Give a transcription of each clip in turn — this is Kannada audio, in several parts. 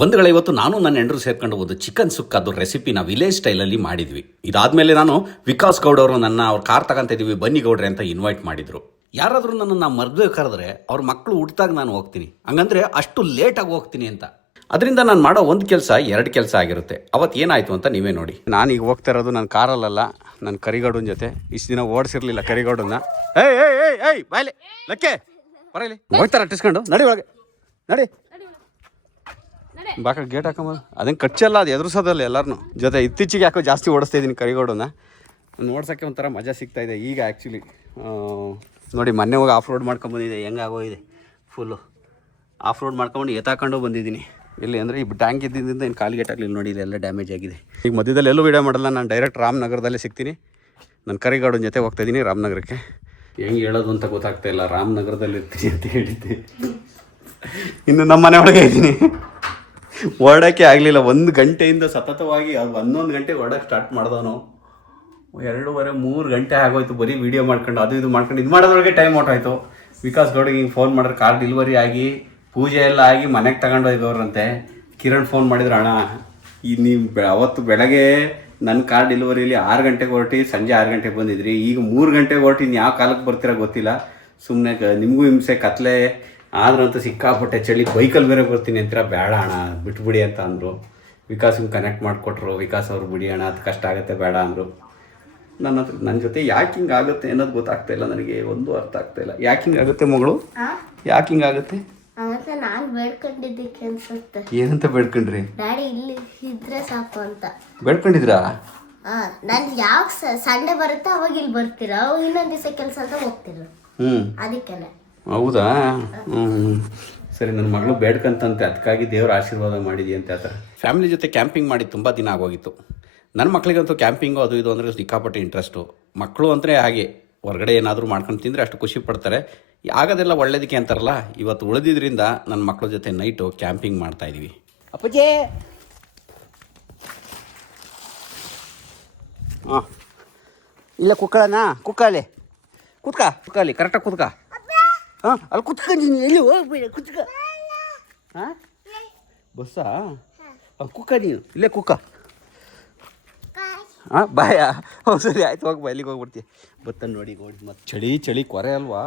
ಬಂಧುಗಳ ಇವತ್ತು ನಾನು ನನ್ನ ಹೆಂಡರು ಸೇರ್ಕೊಂಡು ಒಂದು ಚಿಕನ್ ಸುಕ್ಕದ್ದು ರೆಸಿಪಿನ ವಿಲೇಜ್ ಸ್ಟೈಲಲ್ಲಿ ಮಾಡಿದ್ವಿ. ಇದಾದಮೇಲೆ ನಾನು ವಿಕಾಸ್ ಗೌಡ್ ಅವರು ನನ್ನ ಅವ್ರ ಕಾರ್ ತಗೊಂತಿದ್ದೀವಿ ಬನ್ನಿ ಗೌಡ್ರೆ ಅಂತ ಇನ್ವೈಟ್ ಮಾಡಿದರು. ಯಾರಾದರೂ ನನ್ನನ್ನು ಮದುವೆ ಕರೆದ್ರೆ ಅವ್ರ ಮಕ್ಕಳು ಹುಟ್ಟಿದಾಗ ನಾನು ಹೋಗ್ತೀನಿ, ಹಂಗಂದ್ರೆ ಅಷ್ಟು ಲೇಟಾಗಿ ಹೋಗ್ತೀನಿ ಅಂತ. ಅದರಿಂದ ನಾನು ಮಾಡೋ ಒಂದು ಕೆಲಸ 2 ಕೆಲಸ ಆಗಿರುತ್ತೆ. ಅವತ್ತು ಏನಾಯಿತು ಅಂತ ನೀವೇ ನೋಡಿ. ನಾನು ಈಗ ಹೋಗ್ತಾ ಇರೋದು ನನ್ನ ಕಾರಲ್ಲ, ನನ್ನ ಕರಿಗೌಡನ ಜೊತೆ. ಇಷ್ಟು ದಿನ ಓಡಿಸಿರ್ಲಿಲ್ಲ ಕರಿಗೌಡನ್ನ. ಏಯ್ ಬಾಯ್ಲೆ ಲಕ್ಕೆ ಬರಲಿ ಹೋಗ್ತಾರ ಅಟ್ಟಿಸ್ಕೊಂಡು ನಡಿ ಒಳಗೆ ನಡಿ ಬಾಕ ಗೇಟ್ ಹಾಕೊಂಬ. ಅದೇನು ಕಚ್ಚಲ್ಲ, ಅದು ಎದುರಿಸೋದಲ್ಲ ಎಲ್ಲರನ್ನೂ ಜೊತೆ. ಇತ್ತೀಚೆಗೆ ಯಾಕೋ ಜಾಸ್ತಿ ಓಡಿಸ್ತಾ ಇದ್ದೀನಿ ಕರಿಗೌಡನ್ನ. ನೋಡ್ಸೋಕ್ಕೆ ಒಂಥರ ಮಜಾ ಸಿಗ್ತಾ ಇದೆ ಈಗ. ಆ್ಯಕ್ಚುಲಿ ನೋಡಿ ಮೊನ್ನೆ ಹೋಗಿ ಆಫ್ ರೋಡ್ ಮಾಡ್ಕೊಂಬಂದಿದೆ, ಹೆಂಗೆ ಆಗೋಗಿದೆ ಫುಲ್ಲು. ಆಫ್ ರೋಡ್ ಮಾಡ್ಕೊಂಡು ಎತ್ತಾಕೊಂಡು ಬಂದಿದ್ದೀನಿ. ಇಲ್ಲಿ ಅಂದರೆ ಈ ಟ್ಯಾಂಕ್ ಇದ್ದಿದ್ದರಿಂದ ಏನು ಕಾಲು ಗೇಟ್ ಆಗಲಿಲ್ಲ ನೋಡಿ, ಇಲ್ಲೆಲ್ಲ ಡ್ಯಾಮೇಜ್ ಆಗಿದೆ. ಈಗ ಮಧ್ಯದಲ್ಲಿ ಎಲ್ಲೂ ವೀಡಿಯೋ ಮಾಡಲ್ಲ, ನಾನು ಡೈರೆಕ್ಟ್ ರಾಮನಗರದಲ್ಲೇ ಸಿಗ್ತೀನಿ. ನಾನು ಕರಿಗೌಡನ ಜೊತೆ ಹೋಗ್ತಾಯಿದ್ದೀನಿ ರಾಮನಗರಕ್ಕೆ. ಹೆಂಗೆ ಹೇಳೋದು ಅಂತ ಗೊತ್ತಾಗ್ತಾ ಇಲ್ಲ. ರಾಮನಗರದಲ್ಲಿ ಇರ್ತೀನಿ ಅಂತ ಹೇಳಿದ್ದೆ, ಇನ್ನು ನಮ್ಮ ಮನೆ ಒಳಗೆ ಇದ್ದೀನಿ. ಓಡೋಕ್ಕೆ ಆಗಲಿಲ್ಲ. 1 ಗಂಟೆಯಿಂದ ಸತತವಾಗಿ ಅದು 11 ಗಂಟೆಗೆ ಓಡೋಕ್ಕೆ ಸ್ಟಾರ್ಟ್ ಮಾಡ್ದವನು. 2:30-3 ಗಂಟೆ ಆಗೋಯ್ತು ಬರೀ ವೀಡಿಯೋ ಮಾಡ್ಕೊಂಡು ಅದು ಇದು ಮಾಡ್ಕೊಂಡು. ಇದು ಮಾಡೋದ್ರೊಳಗೆ ಟೈಮ್ ಔಟ್ ಆಯಿತು. ವಿಕಾಸ್ ಗೌಡಿಗೆ ಹಿಂಗೆ ಫೋನ್ ಮಾಡಿದ್ರೆ ಕಾರ್ ಡೆಲಿವರಿ ಆಗಿ ಪೂಜೆ ಎಲ್ಲ ಆಗಿ ಮನೆಗೆ ತಗೊಂಡು ಹೋಗೋರಂತೆ. ಕಿರಣ್ ಫೋನ್ ಮಾಡಿದ್ರು, ಅಣ್ಣ ಈ ನೀವು ಅವತ್ತು ಬೆಳಗ್ಗೆ ನನ್ನ ಕಾರ್ ಡೆಲಿವರಿಲಿ 6 ಗಂಟೆಗೆ ಹೊರಟಿ ಸಂಜೆ 6 ಗಂಟೆಗೆ ಬಂದಿದ್ರಿ, ಈಗ 3 ಗಂಟೆಗೆ ಹೊರಟಿ ಇನ್ನು ಯಾವ ಕಾಲಕ್ಕೆ ಬರ್ತೀರಾ ಗೊತ್ತಿಲ್ಲ. ಸುಮ್ಮನೆ ನಿಮಗೂ ಹಿಂಸೆ ಕತ್ಲೆ ಆದ್ರಂತೂ ಸಿಕ್ಕಾಪಟ್ಟೆ ಚಳಿ, ಬೈಕಲ್ಲಿ ಬೇರೆ ಬರ್ತೀನಿ ಅಂತೀರ, ಬೇಡ ಅಣ್ಣ ಬಿಟ್ಬಿಡಿ ಅಂತ ಅಂದರು. ವಿಕಾಸ್ಗೆ ಕನೆಕ್ಟ್ ಮಾಡಿಕೊಟ್ರು. ವಿಕಾಸ್ ಅವ್ರು ಬಿಡಿ ಅಣ್ಣ ಅದು ಕಷ್ಟ ಆಗುತ್ತೆ ಬೇಡ ಅಂದರು. ನನ್ನ ಜೊತೆ ಯಾಕೆ ಹಿಂಗೆ ಆಗುತ್ತೆ ಅನ್ನೋದು ಗೊತ್ತಾಗ್ತಾ ಇಲ್ಲ ನನಗೆ, ಒಂದು ಅರ್ಥ ಆಗ್ತಾ ಇಲ್ಲ. ಯಾಕೆ ಹಿಂಗೆ ಆಗುತ್ತೆ ಮಗಳು, ಯಾಕೆ ಹಿಂಗೆ ಆಗುತ್ತೆ? ನಾನು ಬೇಡ್ಕೊಂಡಿದ್ದಕ್ಕೆ ಅನ್ಸುತ್ತೆ. ಏನಂತ ಬೇಡ್ಕೊಂಡ್ರಿ? ಡ್ಯಾಡಿ ಇಲ್ಲಿ ಇದ್ರೆ ಸಾಕು ಅಂತ ಬೇಡ್ಕೊಂಡಿದ್ರಾ? ನಾನು ಯಾವ ಸಂಡೆ ಬರುತ್ತೆ ಅವಾಗ ಇಲ್ಲಿ ಬರ್ತೀರಾ, ಅವಾಗ ಇನ್ನೊಂದು ದಿವಸ ಕೆಲಸ ಅಂತ ಹೋಗ್ತೀರ. ಅದಕ್ಕೆನೆ. ಹೌದಾ? ಸರಿ. ನನ್ನ ಮಗಳು ಬೇಡ್ಕಂತಂತೆ, ಅದಕ್ಕಾಗಿ ದೇವ್ರ ಆಶೀರ್ವಾದ ಮಾಡಿದೆಯಂತೆ. ಆ ಥರ ಫ್ಯಾಮಿಲಿ ಜೊತೆ ಕ್ಯಾಂಪಿಂಗ್ ಮಾಡಿ ತುಂಬ ದಿನ ಆಗೋಗಿತ್ತು. ನನ್ನ ಮಕ್ಕಳಿಗಂತೂ ಕ್ಯಾಂಪಿಂಗು ಅದು ಇದು ಅಂದರೆ ಸಿಕ್ಕಾಪಟ್ಟೆ ಇಂಟ್ರೆಸ್ಟು. ಮಕ್ಕಳು ಅಂದರೆ ಹಾಗೆ ಹೊರಗಡೆ ಏನಾದರೂ ಮಾಡ್ಕೊಂಡು ತಿಂದರೆ ಅಷ್ಟು ಖುಷಿ ಪಡ್ತಾರೆ. ಆಗೋದೆಲ್ಲ ಒಳ್ಳೇದಕ್ಕೆ ಅಂತಾರಲ್ಲ. ಇವತ್ತು ಉಳಿದಿದ್ರಿಂದ ನನ್ನ ಮಕ್ಕಳ ಜೊತೆ ನೈಟು ಕ್ಯಾಂಪಿಂಗ್ ಮಾಡ್ತಾಯಿದ್ದೀವಿ. ಅಪ್ಪಜೇ ಹಾಂ ಇಲ್ಲ ಕುಕ್ಕಳನಾ, ಕುಕ್ಕಲ್ಲಿ ಕುತ್ಕಲ್ಲಿ ಕರೆಕ್ಟಾಗಿ ಕುತ್ಕ. ಹಾಂ ಅಲ್ಲಿ ಕುತ್ಕೊಂಡಿನಿ, ಎಲ್ಲಿ ಹೋಗ್ಬೇಡ ಕುತ್ಕ. ಹಾಂ ಬಸ್ಸಾ ಕುಕ್ಕ, ನೀನು ಇಲ್ಲೇ ಕುಕ್ಕ. ಹಾಂ ಬಾಯಾ? ಹೌದು ಸರಿ ಆಯ್ತು, ಹೋಗಿ ಬಾ, ಎಲ್ಲಿಗೆ ಹೋಗ್ಬಿಡ್ತೀಯ. ಬತ್ತನ್ನು ನೋಡಿ ಮತ್ತು ಚಳಿ ಕೊರೆ ಅಲ್ವಾ.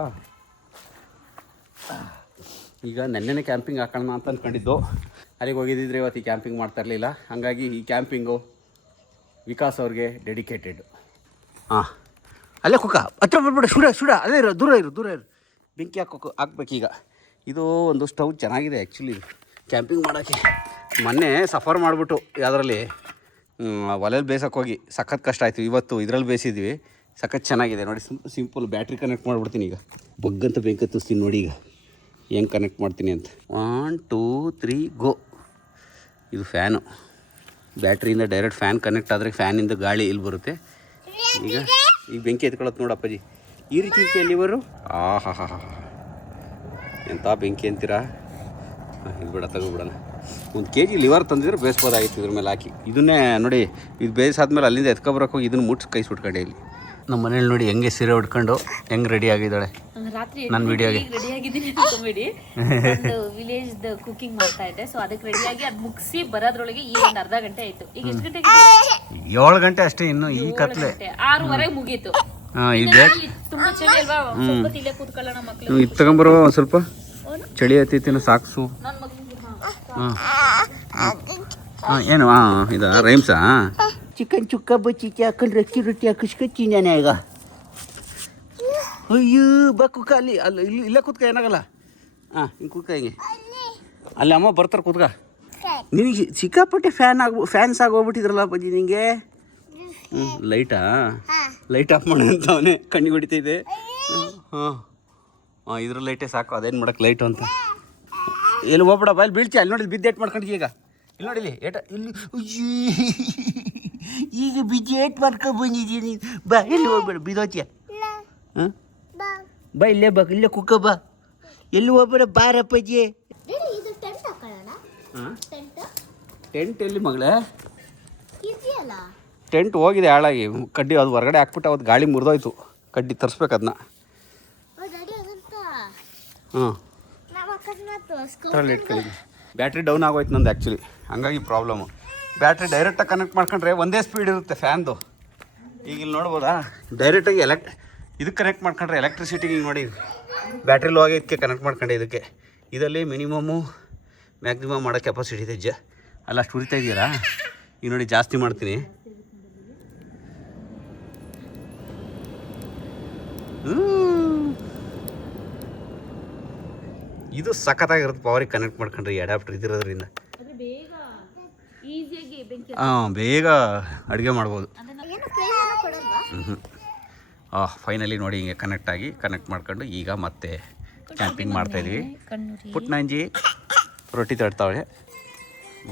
ಈಗ ನೆನ್ನೆನೇ ಕ್ಯಾಂಪಿಂಗ್ ಹಾಕೋಣ ಅಂತ ಅಂದ್ಕೊಂಡಿದ್ದು. ಅಲ್ಲಿಗೆ ಹೋಗಿದ್ದಿದ್ರೆ ಇವತ್ತು ಈ ಕ್ಯಾಂಪಿಂಗ್ ಮಾಡ್ತಾ ಇರಲಿಲ್ಲ. ಹಾಗಾಗಿ ಈ ಕ್ಯಾಂಪಿಂಗು ವಿಕಾಸ್ ಅವ್ರಿಗೆ ಡೆಡಿಕೇಟೆಡ್. ಹಾಂ ಅಲ್ಲೇ ಕುಕ್ಕ, ಹತ್ರ ಬರ್ಬೇಡ, ಸುಡ ಅಲ್ಲೇ ಇರೋ, ದೂರ ಇರು. ಬೆಂಕಿ ಹಾಕ್ಬೇಕೀಗ. ಇದು ಒಂದು ಸ್ಟವ್ ಚೆನ್ನಾಗಿದೆ ಆ್ಯಕ್ಚುಲಿ ಕ್ಯಾಂಪಿಂಗ್ ಮಾಡೋಕ್ಕೆ. ಮೊನ್ನೆ ಸಫರ್ ಮಾಡಿಬಿಟ್ಟು ಯಾವುದರಲ್ಲಿ ಒಲೆಯಲ್ಲಿ ಬೇಯಿಸೋಕೆ ಹೋಗಿ ಸಖತ್ ಕಷ್ಟ ಆಯಿತು. ಇವತ್ತು ಇದರಲ್ಲಿ ಬೇಯಿಸಿದ್ವಿ, ಸಖತ್ ಚೆನ್ನಾಗಿದೆ ನೋಡಿ. ಸಿಂಪಲ್ ಬ್ಯಾಟ್ರಿ ಕನೆಕ್ಟ್ ಮಾಡಿಬಿಡ್ತೀನಿ ಈಗ. ಬಗ್ಗಂತ ಬೆಂಕಿ ಹತ್ತಿಸ್ತೀನಿ ನೋಡಿ ಈಗ ಹೆಂಗೆ ಕನೆಕ್ಟ್ ಮಾಡ್ತೀನಿ ಅಂತ. 1 2 3 ಗೋ. ಇದು ಫ್ಯಾನು, ಬ್ಯಾಟ್ರಿಯಿಂದ ಡೈರೆಕ್ಟ್ ಫ್ಯಾನ್ ಕನೆಕ್ಟ್ ಆದರೆ ಫ್ಯಾನಿಂದ ಗಾಳಿ ಇಲ್ಲಿ ಬರುತ್ತೆ. ಈಗ ಬೆಂಕಿ ಎತ್ಕೊಳ್ಳೋದು ನೋಡಪ್ಪಾಜಿ, ಈ ರೀತಿ ಲಿವರು. ಹಾ ಎಂಥ ಬೆಂಕಿ ಅಂತೀರಾ? ಇದು ಬಿಡ, ತಗೋಬಿಡೋಣ. 1 kg ಲಿವರ್ ತಂದಿದ್ರೆ ಬೇಯಿಸ್ಬೋದಾಗಿತ್ತು ಇದ್ರ ಮೇಲೆ ಹಾಕಿ. ಇದನ್ನೇ ನೋಡಿ, ಇದು ಬೇಯಿಸಾದ್ಮೇಲೆ ಅಲ್ಲಿಂದ ಎತ್ಕೊಬರಕ್ಕೆ ಹೋಗಿ ಇದನ್ನು ಮುಟ್ಸಿ ಕೈ ಸುಟ್ಕೊಂಡೆ. ಇಲ್ಲಿ ನಮ್ಮ ಮನೇಲಿ ನೋಡಿ ಹೆಂಗೆ ಸೀರೆ ಉಟ್ಕೊಂಡು ಹೆಂಗೆ ರೆಡಿ ಆಗಿದ್ದಾಳೆ ನನ್ನ ವಿಡಿಯೋಗೆ. ರೆಡಿ ಆಗಿದ್ದೀನಿ ಅನ್ಕೊಂಬೇಡಿ, ಒಂದು ವಿಲೇಜ್ ಕುಕಿಂಗ್ ಮಾಡ್ತಾ ಇದ್ದೆ. ಸೊ ಅದಕ್ಕೆ ರೆಡಿಯಾಗಿ ಅದು ಮುಗಿಸಿ ಬರೋದ್ರೊಳಗೆ ಈ ಒಂದು ಅರ್ಧ ಗಂಟೆ ಆಯ್ತು. ಈಗ ಎಷ್ಟು ಗಂಟೆಗೆ? 7 ಗಂಟೆ ಅಷ್ಟೇ. ಇನ್ನು ಈ ಕತ್ಲೆ 6:30 ಮುಗೀತು. ತುಂಬಾ ಚಳಿ ಅಲ್ವಾ, ಸ್ವಲ್ಪ ಇಲ್ಲೇ ಕೂತ್ಕೊಳ್ಳೋಣ ಮಕ್ಳು. ಇದು ತಗೊಂಬರೋ ಒಂದು ಸ್ವಲ್ಪ ಚಳಿ ಹತ್ತಿನ ಸಾಕ್ಸು. ನನ್ನ ಮಕ್ಳು ಏನು ಇದು ರೈಮ್ಸಾ? ಚಿಕನ್ ಚುಕ್ಕ ಬಚ್ಚಿ ಹಾಕೊಂಡು ರೊಟ್ಟಿ ಹಾಕಿಸ್ಕೊತೀನಿ ನಾನು ಈಗ. ಅಯ್ಯೋ ಬಾ ಕುಕ್ಕ, ಅಲ್ಲಿ ಇಲ್ಲೇ ಕೂತ್ಕ, ಏನಾಗಲ್ಲ. ಹಾಂ ಹಿಂಗೆ ಕೂತ್ಕ, ಹಿಂಗೆ ಅಲ್ಲಿ ಅಮ್ಮ ಬರ್ತಾರೆ ಕೂತ್ಕ. ನಿನಗೆ ಸಿಕ್ಕಾಪಟ್ಟೆ ಫ್ಯಾನ್ಸ್ ಆಗೋಗ್ಬಿಟ್ಟಿದ್ರಲ್ಲ ಬಜ್ಜಿ ನಿಂಗೆ. ಲೈಟ್ ಆಫ್ ಮಾಡೋಣ ಅಂತ ಅವನೇ ಕಣ್ಣಿಗೆ ಹೊಡಿತೈತೆ. ಹಾಂ ಇದ್ರ ಲೈಟೇ ಸಾಕು, ಅದೇನು ಮಾಡೋಕ್ಕೆ ಲೈಟು ಅಂತ. ಎಲ್ಲಿ ಹೋಗ್ಬೇಡ, ಬಾ, ಇಲ್ಲಿ ಬೀಳ್ತೀಯ. ಅಲ್ಲಿ ನೋಡಿ ಬಿದ್ದು ಮಾಡ್ಕೊಂಡಿದ್ದೀವಿ ಈಗ. ಇಲ್ಲಿ ನೋಡಿಲಿ ಇಲ್ಲಿ ಈಗ ಬಿದ್ದು ಮಾಡ್ಕೊಂಡು ಬಂದಿದ್ದೀನಿ. ಬಾ, ಎಲ್ಲಿ ಹೋಗ್ಬೇಡ, ಬಿದ್ದೋತಿಯ. ಹಾಂ ಬಾ, ಇಲ್ಲೇ ಕುಕ್ಕ ಬಾ, ಎಲ್ಲಿ ಹೋಗ್ಬೇಡ, ಬಾರಪ್ಪಜ್ಜಿ. ಹಾಂ ಟೆಂಟ್ ಎಲ್ಲಿ ಮಗಳೇ? ಟೆಂಟ್ ಹೋಗಿದೆ ಹಾಳಾಗಿ, ಕಡ್ಡಿ ಅದು ಹೊರಗಡೆ ಹಾಕ್ಬಿಟ್ಟು ಅವತ್ತು ಗಾಳಿ ಮುರಿದೋಯ್ತು. ಕಡ್ಡಿ ತರಿಸ್ಬೇಕು ಅದನ್ನ. ಹಾಂ ತರಲ್ಲಿ ಇಟ್ಕೊಳ್ಳಿ. ಬ್ಯಾಟ್ರಿ ಡೌನ್ ಆಗೋಯ್ತು ನಂದು ಆ್ಯಕ್ಚುಲಿ, ಹಂಗಾಗಿ ಪ್ರಾಬ್ಲಮ್ಮು. ಬ್ಯಾಟ್ರಿ ಡೈರೆಕ್ಟಾಗಿ ಕನೆಕ್ಟ್ ಮಾಡ್ಕೊಂಡ್ರೆ ಒಂದೇ ಸ್ಪೀಡ್ ಇರುತ್ತೆ ಫ್ಯಾನ್ದು. ಈಗ ಇಲ್ಲಿ ನೋಡ್ಬೋದಾ, ಡೈರೆಕ್ಟಾಗಿ ಇದಕ್ಕೆ ಕನೆಕ್ಟ್ ಮಾಡ್ಕೊಂಡ್ರೆ ಎಲೆಕ್ಟ್ರಿಸಿಟಿಗೆ ಈಗ ನೋಡಿ ಬ್ಯಾಟ್ರಿ ಲೋ ಆಗಿ ಇದಕ್ಕೆ ಕನೆಕ್ಟ್ ಮಾಡ್ಕೊಂಡೆ. ಇದಕ್ಕೆ ಇದರಲ್ಲಿ ಮಿನಿಮಮ್ಮು ಮ್ಯಾಕ್ಸಿಮಮ್ ಮಾಡೋ ಕೆಪಾಸಿಟಿ ಇದೆ. ಅಲ್ಲ ಅಷ್ಟು ಉರಿತಾ ಇದೆಯಲ್ಲ, ಈಗ ನೋಡಿ ಜಾಸ್ತಿ ಮಾಡ್ತೀನಿ. ಇದು ಸಖತ್ತಾಗಿರುತ್ತೆ ಪವರಿಗೆ ಕನೆಕ್ಟ್ ಮಾಡ್ಕೊಂಡ್ರಿ ಅಡ್ಯಾಪ್ಟರ್ ಇದಿರೋದ್ರಿಂದ. ಬೇಗ ಅಡುಗೆ ಮಾಡ್ಬೋದು. ಫೈನಲಿ ನೋಡಿ ಹಿಂಗೆ ಕನೆಕ್ಟ್ ಮಾಡ್ಕೊಂಡು ಈಗ ಮತ್ತೆ ಕ್ಯಾಂಪಿಂಗ್ ಮಾಡ್ತಾಯಿದ್ವಿ. ಪುಟ್ನಂಜಿ ರೊಟ್ಟಿ ತಡ್ತಾವಳೆ.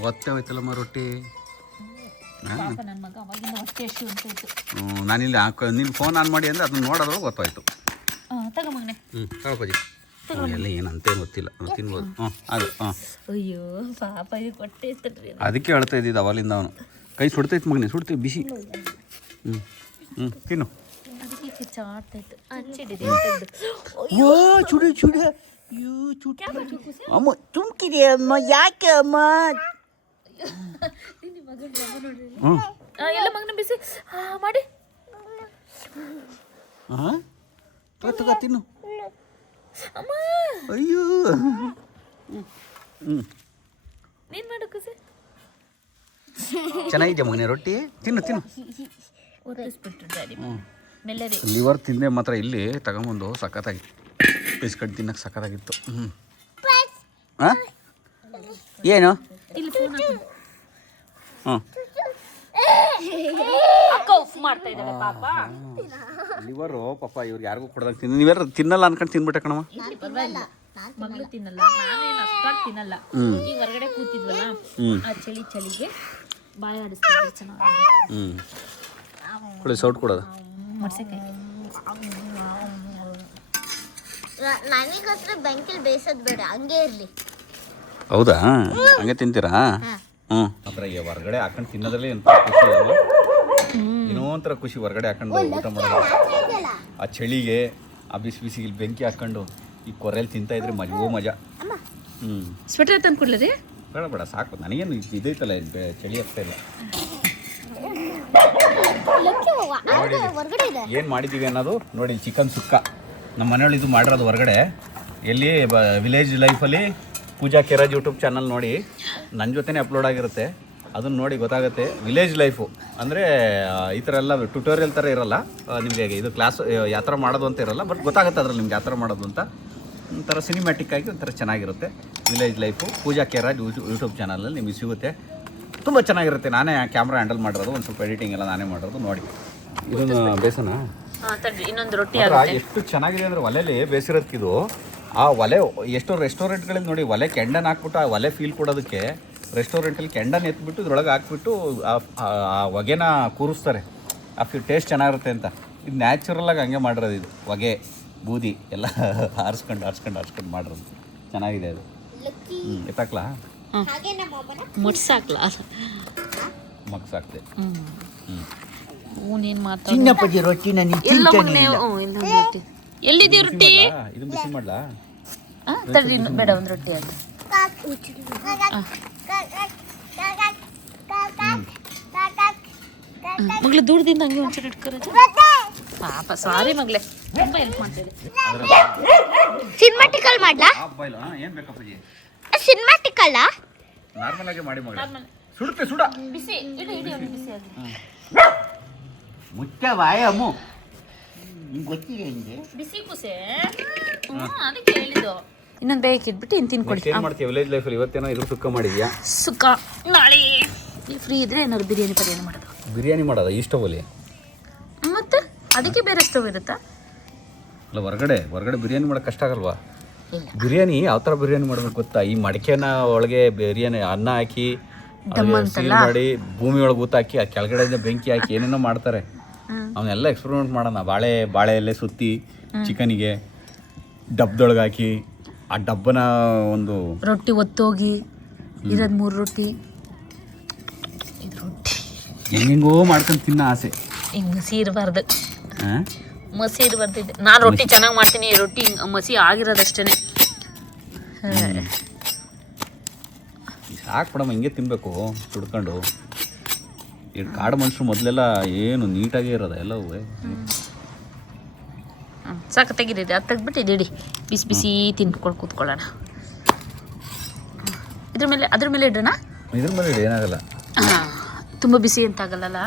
ಒತ್ತೆ ಹೋಯ್ತಲ್ಲಮ್ಮ ರೊಟ್ಟಿ. ನಾನಿಲ್ಲಿ ನೀನು ಫೋನ್ ಆನ್ ಮಾಡಿ ಅಂದರೆ ಅದನ್ನ ನೋಡೋದ್ರೂ ಗೊತ್ತಾಯ್ತು. ತಗೋಪಜಿ ಎಲ್ಲ ಏನಂತೇನು ಗೊತ್ತಿಲ್ಲ, ತಿನ್ಬೋದು. ಅದು ಅಯ್ಯೋ ಪಾಪ ಕೊಟ್ಟೆ ಅದಕ್ಕೆ ಹೇಳ್ತಾ ಇದ್ದಿದ್ದು ಅವಲಿಂದ. ಅವನು ಕೈ ಸುಡ್ತೈತೆ ಮಗನೇ, ಸುಡ್ತೀವಿ ಬಿಸಿ. ತಿನ್ನು. ಅಮ್ಮ ತುಮ್ಕಿದೆ ಅಮ್ಮ, ಯಾಕೆ ಅಮ್ಮ? ಎಲ್ಲ ಮಗನ ಬಿಸಿ ಮಾಡಿ. ತಗೋ ತಿನ್ನು. ಅಯ್ಯೋ ನೀನ್ ಮಾಡು ಕುಸಿ. ಚೆನ್ನಾಗಿದೆ ಮಗನೇ ರೊಟ್ಟಿ, ತಿನ್ನು ತಿನ್ನು. ಓದಿಸ್ಬಿಟ್ರು ಡ್ಯಾಡಿ ಮೆಲ್ಲರಿ. ಲಿವರ್ ತಿಂದೆ ಮಾತ್ರ ಇಲ್ಲಿ ತಗೊಂಬಂದು ಸಖತ್ತಾಗಿ ಬಿಸ್ಕಟ್ ತಿನ್ನಕ್ಕೆ ಸಖತ್ತಾಗಿತ್ತು. ಹಾಂ ಏನು? ಇಲ್ಲಿ ಫೋನ್ ಹಾಂ ಅಕ್ಕ ಉಫ್ ಮಾಡ್ತಾ ಇದ್ದಾಳೆ ಪಾಪ. ಲಿವರು ಪಾಪ ಇವ್ರು ಯಾರಿಗೂ ಕೊಡೋದಾಗ ತಿನ್ನ. ನೀವ್ಯಾರು ತಿನ್ನಲ್ಲ ಅನ್ಕೊಂಡು ತಿನ್ಬಿಟ್ಟೆ ಕಣಮ್ಮ. ಮಗಳು ತಿನ್ನಲ್ಲ, ನಾನೇನು ಅಷ್ಟಾಗಿ ತಿನ್ನಲ್ಲ. ಈಗ ಹೊರಗಡೆ ಕೂತಿದ್ವಲ್ಲ, ಆ ಚಳಿಗೆ ಬಾಯ ಆಡಿಸ್ತಿದ್ವಿ ಚೆನ್ನಾಗಿ. ಕೊಡಿ ಸೌಟ್ ಕೊಡೋದು. ನನಗೋಸ್ಕರ ಬೆಂಕಿಲ್ ಬೇಯಿಸೋದು ಬೇಡ, ಹಂಗೆ ಇರಲಿ. ಹೌದಾ, ಹಂಗೆ ತಿಂತೀರಾ? ಅಂದ್ರೆ ಹೊರಗಡೆ ಹಾಕೊಂಡು ತಿನ್ನೋದ್ರಲ್ಲಿ ಎಂತ ಖುಷಿ ಅಲ್ವಾ? ಏನೋ ಒಂಥರ ಖುಷಿ ಹೊರಗಡೆ ಹಾಕೊಂಡು ಊಟ ಮಾಡೋದು. ಆ ಚಳಿಗೆ ಆ ಬಿಸಿ ಬಿಸಿ ಇಲ್ಲಿ ಬೆಂಕಿ ಹಾಕೊಂಡು ಈ ಕೊರೆಯಲ್ಲಿ ತಿಂತಾ ಇದ್ರೆ ಮಜಾ. ಸ್ವೆಟರ್ ತಂದು ಕೊಡ್ಲರಿ? ಬೇಡ ಬೇಡ ಸಾಕು, ನನಗೇನು ಇದೈತಲ್ಲ, ಚಳಿ ಆಗ್ತಾ ಇಲ್ಲ. ಏನು ಮಾಡಿದ್ದೀವಿ ಅನ್ನೋದು ನೋಡಿ. ಚಿಕನ್ ಸುಕ್ಕ ನಮ್ಮ ಮನೆಯೊಳಗೆ ಇದು ಮಾಡಿರೋದು ಹೊರಗಡೆ. ಎಲ್ಲಿ ವಿಲೇಜ್ ಲೈಫಲ್ಲಿ ಪೂಜಾ ಕೆರಾಜ್ ಯೂಟ್ಯೂಬ್ ಚಾನಲ್ ನೋಡಿ, ನನ್ನ ಜೊತೆನೇ ಅಪ್ಲೋಡ್ ಆಗಿರುತ್ತೆ. ಅದನ್ನು ನೋಡಿ ಗೊತ್ತಾಗುತ್ತೆ. ವಿಲೇಜ್ ಲೈಫು ಅಂದರೆ ಈ ಥರ ಎಲ್ಲ ಟ್ಯುಟೋರಿಯಲ್ ಥರ ಇರೋಲ್ಲ ನಿಮಗೆ. ಇದು ಕ್ಲಾಸ್ ಯಾವ ಥರ ಮಾಡೋದು ಅಂತ ಇರೋಲ್ಲ, ಬಟ್ ಗೊತ್ತಾಗುತ್ತೆ ಅದ್ರಲ್ಲಿ ನಿಮ್ಗೆ ಯಾವ ಥರ ಮಾಡೋದು ಅಂತ. ಒಂಥರ ಸಿನಿಮ್ಯಾಟಿಕ್ ಆಗಿ ಒಂಥರ ಚೆನ್ನಾಗಿರುತ್ತೆ. ವಿಲೇಜ್ ಲೈಫು ಪೂಜಾ ಕೆರಾಜ್ ಯೂಟ್ಯೂಬ್ ಚಾನಲಲ್ಲಿ ನಿಮಗೆ ಸಿಗುತ್ತೆ. ತುಂಬ ಚೆನ್ನಾಗಿರುತ್ತೆ. ನಾನೇ ಕ್ಯಾಮ್ರಾ ಹ್ಯಾಂಡಲ್ ಮಾಡಿರೋದು, ಒಂದು ಸ್ವಲ್ಪ ಎಡಿಟಿಂಗ್ ಎಲ್ಲ ನಾನೇ ಮಾಡಿರೋದು. ನೋಡಿ ಇದನ್ನು ಬೇಸನ ಇನ್ನೊಂದು ರೊಟ್ಟಿ ಎಷ್ಟು ಚೆನ್ನಾಗಿದೆ ಅಂದರೆ ಒಲೆಯಲ್ಲಿ ಬೇಸಿರೋದಕ್ಕಿದು. ಆ ಒಲೆ ಎಷ್ಟೋ ರೆಸ್ಟೋರೆಂಟ್ಗಳಲ್ಲಿ ನೋಡಿ, ಒಲೆ ಕೆಂಡನ ಹಾಕ್ಬಿಟ್ಟು ಆ ಒಲೆ ಫೀಲ್ ಕೊಡೋದಕ್ಕೆ ರೆಸ್ಟೋರೆಂಟಲ್ಲಿ ಕೆಂಡನ ಎತ್ಬಿಟ್ಟು ಇದ್ರೊಳಗೆ ಹಾಕ್ಬಿಟ್ಟು ಆ ಹೊಗೆನ ಕೂರಿಸ್ತಾರೆ. ಆ ಟೇಸ್ಟ್ ಚೆನ್ನಾಗಿರುತ್ತೆ ಅಂತ. ಇದು ನ್ಯಾಚುರಲಾಗಿ ಹಂಗೆ ಮಾಡಿರೋದು. ಇದು ಹೊಗೆ ಬೂದಿ ಎಲ್ಲ ಆರಿಸ್ಕೊಂಡು ಮಾಡಿರೋದು. ಚೆನ್ನಾಗಿದೆ ಅದು. ಎತ್ತಾಕ್ಲಾ? ಮುಟ್ಸಾಕ್ಲಾ? ಮಗ್ಸಾಕ್ದೆ. ಚಿನ್ನಪ್ಪಜಿ ರೊಟ್ಟಿ ನನಗೆ ತಿಂತಾನೆ ಇಲ್ಲ. ಎಲ್ಲಿದೆಯಾ ರೊಟ್ಟಿ? ಇದು ಬಿಸಿ ಮಾಡ್ಲಾ? ತಡ್ರಿ, ಬೇಡ ಒಂದು ರೊಟ್ಟಿ ಅಂತ. ಮಗಳು ದೂರದಿಂದ ಹಂಗೆ ಒಂಚೂರು ಇಟ್ಕೊರೋದು ಪಾಪ. ಸಾರಿ ಮಗಳೇ, ತುಂಬ ಹೆಲ್ಪ್ ಮಾಡ್ತಿದ್ದೆ. ಸಿನಿಮಾಟಿಕಲ್ ಮಾಡ್ಲಾ? ಏನು ಬೇಕಪ್ಪಜಿ? ಸಿನಿಮಾಟಿಕಲ್ಲ, ನಾರ್ಮಲ್ ಆಗಿ ಮಾಡಿ ಮಗಳ. ಸುಡುತ್ತೆ ಸುಡ. ಬಿಸಿ ಇಡಿ ಒಂದು ಬಿಸಿ ಆಗಿ. ಮುಚ್ಚವಾಯ ಅಮ್ಮು, ನಿಂಗೆ ಗೊತ್ತಿದೆ ಹಿಂಗೆ ಬಿಸಿ ಕುಸೆ. ಅದಕ್ಕೆ ಹೇಳಿದ್ದು. ಇನ್ನೊಂದು ಬೇಗ ಇಟ್ಬಿಟ್ಟು ಇನ್ನು ತಿನ್ಕೊಡಿ. ಏನು ಮಾಡ್ತೀವಿ ವಿಲೇಜ್ ಲೈಫಲ್ಲಿ? ಇವತ್ತೇನೋ ಇದ್ರ ಸುಕ್ಕ ಮಾಡಿದ್ಯಾ? ಸುಕ್ಕ. ನಾಳೆ ಫ್ರೀ ಇದ್ರೆ ಏನಾದ್ರು ಬಿರಿಯಾನಿ ಮಾಡೋದು. ಬಿರಿಯಾನಿ ಮಾಡೋದ ಈ ಸ್ಟವಲ್ಲಿ? ಮತ್ತೆ ಅದಕ್ಕೆ ಬೇರೆ ಸ್ಟವ್ ಇರುತ್ತಾ? ಅಲ್ಲ, ಹೊರಗಡೆ ಬಿರಿಯಾನಿ ಮಾಡೋಕೆ ಕಷ್ಟ ಆಗಲ್ವಾ? ಬಿರಿಯಾನಿ ಯಾವ ಥರ ಬಿರಿಯಾನಿ ಮಾಡ್ಬೇಕು ಗೊತ್ತಾ? ಈ ಮಡಿಕೆನ ಒಳಗೆ ಬಿರಿಯಾನಿ ಅನ್ನ ಹಾಕಿ ಸೀಲ್ ಮಾಡಿ ಭೂಮಿ ಒಳಗೆ ಊತಾಕಿ ಆ ಕೆಳಗಡೆಯಿಂದ ಬೆಂಕಿ ಹಾಕಿ ಏನೇನೋ ಮಾಡ್ತಾರೆ. ಅವನ್ನೆಲ್ಲ ಎಕ್ಸ್ಪೆರಿಮೆಂಟ್ ಮಾಡೋಣ. ಬಾಳೆ ಎಲೆ ಸುತ್ತಿ ಚಿಕನಿಗೆ ಡಬ್ಬದೊಳಗೆ ಹಾಕಿ ಆ ಡಬ್ಬನ ಒಂದು ರೊಟ್ಟಿ ಒತ್ತೋಗಿ ಇರೋದು 3 ರೊಟ್ಟಿ. ಇದು ರೊಟ್ಟಿ ಹೆಂಗೆಂಗೋ ಮಾಡ್ಕೊಂಡು ತಿನ್ನೋ ಆಸೆ. ಹಿಂಗೆ ಮಸಿ ಇರಬಾರ್ದು, ಮಸಿ ಇರಬಾರ್ದಿದೆ. ನಾನು ರೊಟ್ಟಿ ಚೆನ್ನಾಗಿ ಮಾಡ್ತೀನಿ, ರೊಟ್ಟಿ ಮಸಿ ಆಗಿರೋದಷ್ಟೇ. ಯಾಕೆ ಮೇಡಮ್ ಹಿಂಗೆ ತಿನ್ನಬೇಕು ತುಡ್ಕೊಂಡು ಈ ಕಾಡು ಮನುಷ್ಯರು ಮೊದಲೆಲ್ಲ ಏನು ನೀಟಾಗೇ ಇರೋದ ಎಲ್ಲವೂ ಸಾಕು ತೆಗೀರಿ ಅದು ತೆಗ್ದ್ಬಿಟ್ಟು ಇಡಿ ಬಿಸಿ ಬಿಸಿ ತಿನ್ಕೊಂಡು ಕೂತ್ಕೊಳ್ಳೋಣ. ಅದ್ರ ಮೇಲೆ ಇಡೋಣ. ಇದ್ರ ಮೇಲೆ ಏನಾಗಲ್ಲ, ತುಂಬ ಬಿಸಿ ಅಂತ ಆಗಲ್ಲಲ್ಲ.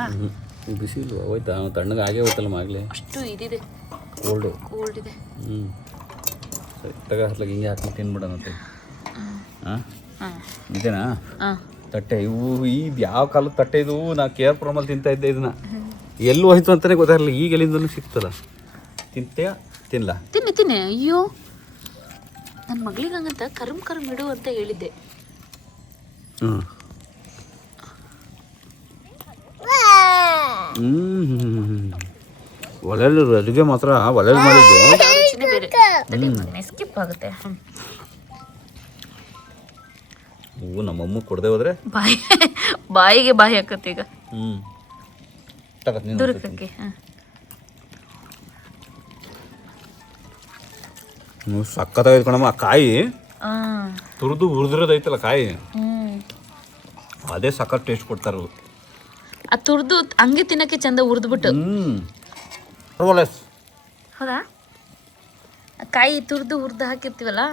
ಬಿಸಿ ಇಲ್ವ ಹೋಯ್ತಾ ತಣ್ಣಗೆ ಆಗೇ ಹೋಯ್ತಲ್ಲ ಆಗಲೇ ಅಷ್ಟು ಇದಿದೆ, ಕೋಲ್ಡ್ ಇದೆ. ಸರಿ ತಗ ಹತ್ಲಾಗ ಹಿಂಗೆ ಹಾಕಿ ತಿನ್ಬಿಡೋಣಂತೆ. ಹಾಂ ಇದೇನಾ ತಟ್ಟೆ? ಇವು ಇದು ಯಾವ ಕಾಲದ ತಟ್ಟೆ ಇದು? ನಾ ಕೇರ್ ಪ್ರಮಲ್ಲಿ ತಿಂತಾ ಇದ್ದೆ ಇದನ್ನ. ಎಲ್ಲಿ ಹೋಯ್ತು ಅಂತಲೇ ಗೊತ್ತಾಗಲ್ಲ. ಈಗ ಎಲ್ಲಿಂದಲೂ ಸಿಗ್ತಲ್ಲ. ತಿಂತೀಯ? ತಿನ್ನಲ್ಲ? ತಿನ್ನಿ. ಅಯ್ಯೋ ನನ್ನ ಮಗಳಿಗೆ ಹಂಗಂತ ಕರ್ಮ್ ಇಡು ಅಂತ ಹೇಳಿದ್ದೆ. ಒಲೆಯಲ್ಲಿ ಅಡುಗೆ ಮಾತ್ರ ಒಲೆಯಲ್ಲಿ ಮಾಡಿದ್ದು ರುಚಿನೇ ಬೇರೆ. ಸ್ಕಿಪ್ ಆಗುತ್ತೆ. ಹೂವು ನಮ್ಮಮ್ಮ ಕೊಡದೆ ಹೋದ್ರೆ ಬಾಯಿಗೆ ಬಾಯಿ ಹಾಕತ್ತೆ ಈಗ. ತಗತ್ ದುರ್ಗಕ್ಕೆ ಸಕ್ಕತ್ತಾಗೈತೆ ಕಣಮ್ಮ. ಆ ಕಾಯಿ ತುರಿದು ಹುರಿದಿರೋದೈತಲ್ಲ ಕಾಯಿ, ಅದೇ ಸಖತ್ ಟೇಸ್ಟ್ ಕೊಡ್ತಾರ. ಆ ತುರ್ದು ಹಂಗೆ ತಿನ್ನಕ್ಕೆ ಚಂದ ಹುರಿದ್ಬಿಟ್ಟು. ಹೌದಾ? ಕಾಯಿ ತುರ್ದು ಹುರಿದು ಹಾಕಿರ್ತೀವಲ್ಲ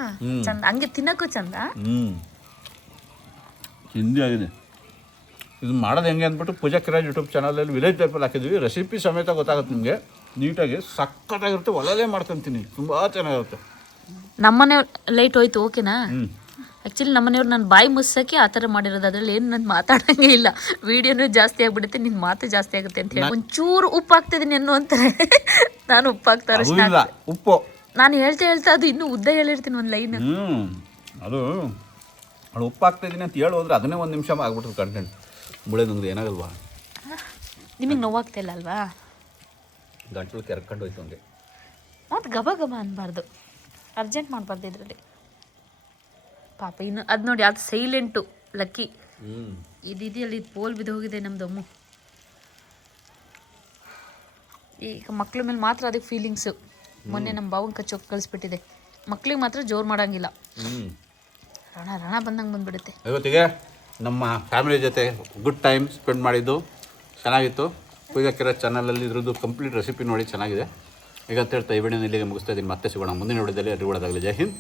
ಚಂದ, ಹಂಗೆ ತಿನ್ನಕ್ಕೂ ಚಂದ. ಹಿಂದಿ ಆಗಿದೆ. ಇದು ಮಾಡೋದು ಹೆಂಗೆ ಅಂದ್ಬಿಟ್ಟು ಪೂಜಾ ಕಿರಾಜ್ ಯೂಟ್ಯೂಬ್ ಚಾನಲಲ್ಲಿ ವಿಲೇಜ್ ಟೈಪಲ್ಲಿ ಹಾಕಿದ್ವಿ. ರೆಸಿಪಿ ಸಮೇತ ಗೊತ್ತಾಗುತ್ತೆ ನಿಮಗೆ. ನೀಟಾಗಿ ಸಕ್ಕತ್ತಾಗಿರುತ್ತೆ. ಒಲೆಯಲ್ಲೇ ಮಾಡ್ಕೊತೀನಿ, ತುಂಬ ಚೆನ್ನಾಗಿರುತ್ತೆ. ನಮ್ಮನೆ ಲೈಟ್ ಹೋಯ್ತು, ಓಕೆನಾ? ಆ್ಯಕ್ಚುಲಿ ನಮ್ಮನೆಯವ್ರು ನಾನು ಬಾಯಿ ಮುಸ್ಸಕ್ಕೆ ಆ ಥರ ಮಾಡಿರೋದು. ಅದರಲ್ಲಿ ಏನು ನಾನು ಮಾತಾಡೋಂಗೆ ಇಲ್ಲ. ವೀಡಿಯೋನೂ ಜಾಸ್ತಿ ಆಗಿಬಿಡುತ್ತೆ, ನಿನ್ನ ಮಾತು ಜಾಸ್ತಿ ಆಗುತ್ತೆ ಅಂತ ಹೇಳಿ ಒಂಚೂರು ಉಪ್ಪು ಹಾಕ್ತಿದ್ದೀನಿ ಅನ್ನೋ ಅಂತಾರೆ. ನಾನು ಉಪ್ಪು ಹಾಕ್ತಾರೆ ಉಪ್ಪು ನಾನು ಹೇಳ್ತಾ ಅದು ಇನ್ನೂ ಉದ್ದ ಹೇಳಿರ್ತೀನಿ ಒಂದು ಲೈನ್. ಅದು ಅವಳು ಉಪ್ಪು ಹಾಕ್ತಾಯಿದ್ದೀನಿ ಅಂತ ಹೇಳಿ ಹೋದ್ರೆ ಅದನ್ನೇ 1 ನಿಮಿಷ ಆಗ್ಬಿಟ್ರು ಕಂಟೆಂಟ್. ಮುಳೆ ನಂಗೆ ಏನಾಗಲ್ವಾ? ನಿಮಗೆ ನೋವಾಗ್ತಿಲ್ಲ ಅಲ್ವಾ? ಗಂಟಲು ಕೆರ್ಕೊಂಡು ಹೋಯ್ತು ಹಂಗೆ. ಮತ್ತು ಗಬ ಅನ್ಬಾರ್ದು, ಅರ್ಜೆಂಟ್ ಮಾಡಬಾರ್ದು ಇದರಲ್ಲಿ. ಪಾಪ ಇನ್ನು ಅದು ನೋಡಿ, ಅದು ಸೈಲೆಂಟು ಲಕ್ಕಿ. ಇದೆಯಲ್ಲ, ಇದು ಪೋಲ್ ಬಿದ್ದು ಹೋಗಿದೆ ನಮ್ದು ಅಮ್ಮು. ಈಗ ಮಕ್ಳ ಮೇಲೆ ಮಾತ್ರ ಅದಕ್ಕೆ ಫೀಲಿಂಗ್ಸು. ಮೊನ್ನೆ ನಮ್ಮ ಬಾವನ್ ಕಚ್ಚೋಕೆ ಕಳಿಸ್ಬಿಟ್ಟಿದೆ. ಮಕ್ಳಿಗೆ ಮಾತ್ರ ಜೋರು ಮಾಡೋಂಗಿಲ್ಲ. ರಣ ಬಂದಂಗೆ ಬಂದ್ಬಿಡುತ್ತೆ. ಇವತ್ತಿಗೆ ನಮ್ಮ ಫ್ಯಾಮಿಲಿ ಜೊತೆ ಗುಡ್ ಟೈಮ್ ಸ್ಪೆಂಡ್ ಮಾಡಿದ್ದು ಚೆನ್ನಾಗಿತ್ತು. ಪೂಜಾ ಕಿರಾಜ್ ಚಾನಲಲ್ಲಿ ಇದ್ರದ್ದು ಕಂಪ್ಲೀಟ್ ರೆಸಿಪಿ ನೋಡಿ ಚೆನ್ನಾಗಿದೆ. ಈಗ ಅಂತ ಹೇಳ್ತಾ ಈ ವಿಡಿಯೋನ ಇಲ್ಲಿಗೆ ಮುಗಿಸ್ತಾ ಇದ್ದೀನಿ. ಮತ್ತೆ ಸಿಗೋಣ ಮುಂದಿನ ವಿಡಿಯೋದಲ್ಲಿ. ಎಲ್ಲರಿಗೂ ಒಳ್ಳೆದಾಗಲಿ. ಜೈ ಹಿಂದ್,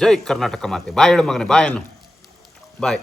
ಜೈ ಕರ್ನಾಟಕ ಮಾತೆ. ಬಾಯ್ ಹೇಳು ಮಗನೇ, ಬಾಯ್ ಅನ್ನು. ಬಾಯ್.